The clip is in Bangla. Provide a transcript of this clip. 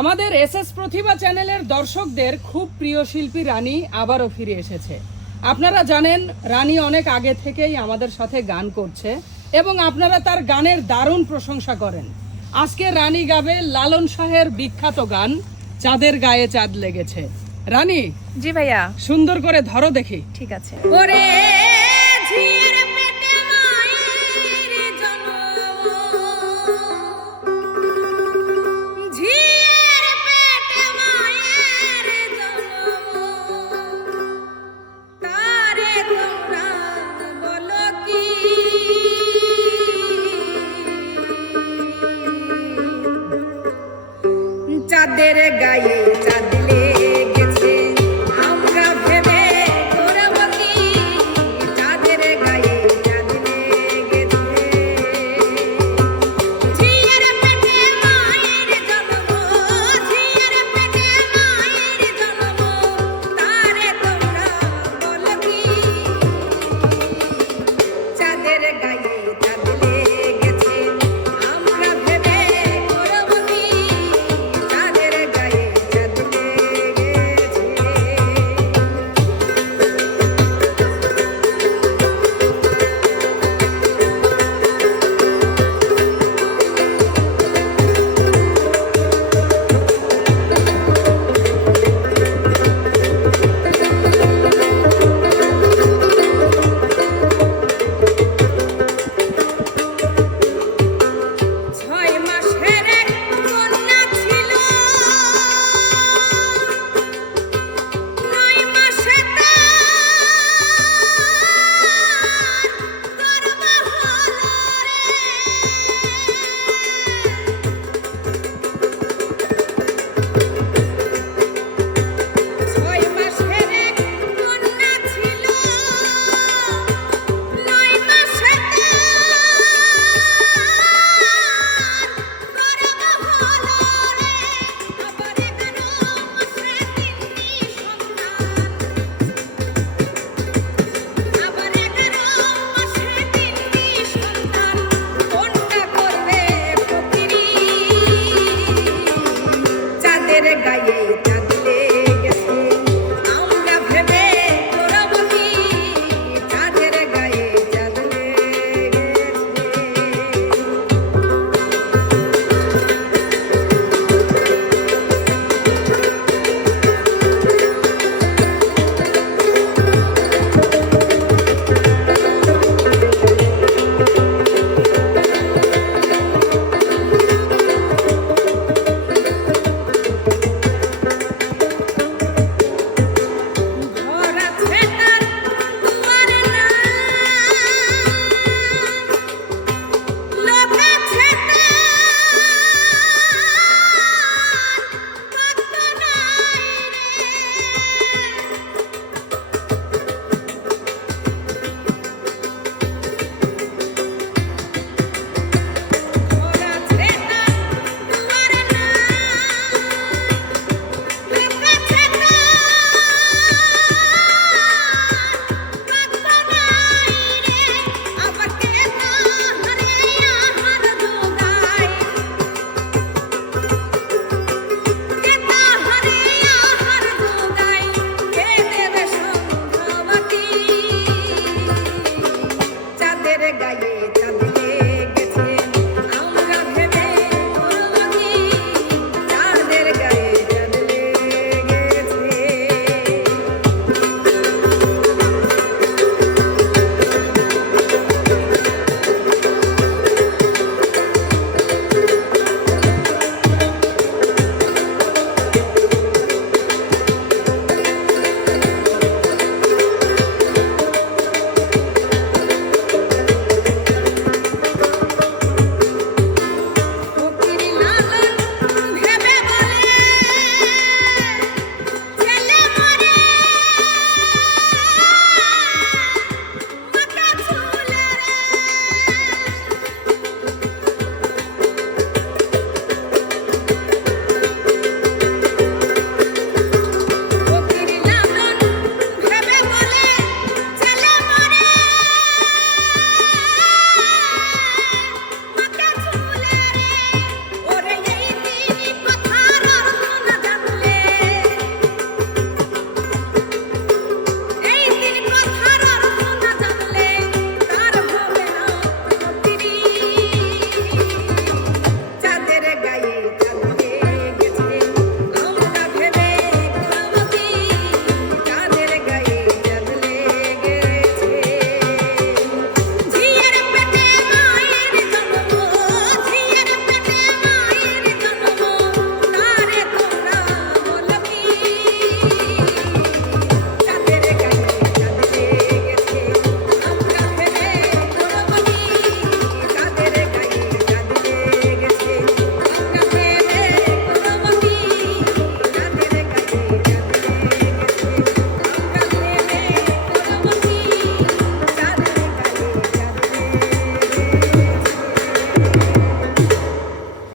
আমাদের এসএস প্রতিভা চ্যানেলের দর্শকদের খুব প্রিয় শিল্পী রানী আবারও ফিরে এসেছে। আপনারা জানেন রানী অনেক আগে থেকেই আমাদের সাথে গান করছে এবং আপনারা তার গানের দারুণ প্রশংসা করেন। আজকে রানী গাবে লালন শাহের বিখ্যাত গান চাঁদের গায়ে চাঁদ লেগেছে। রানী, জি ভাইয়া, সুন্দর করে ধরো দেখি। ঠিক আছে। ওরে ঝিয়ের পেটে মায়ের জন্ম, ঝিয়ের পেটে মায়ের জন্ম, তারে তোমরা বলো কি? চাঁদের গায়ে চাঁদ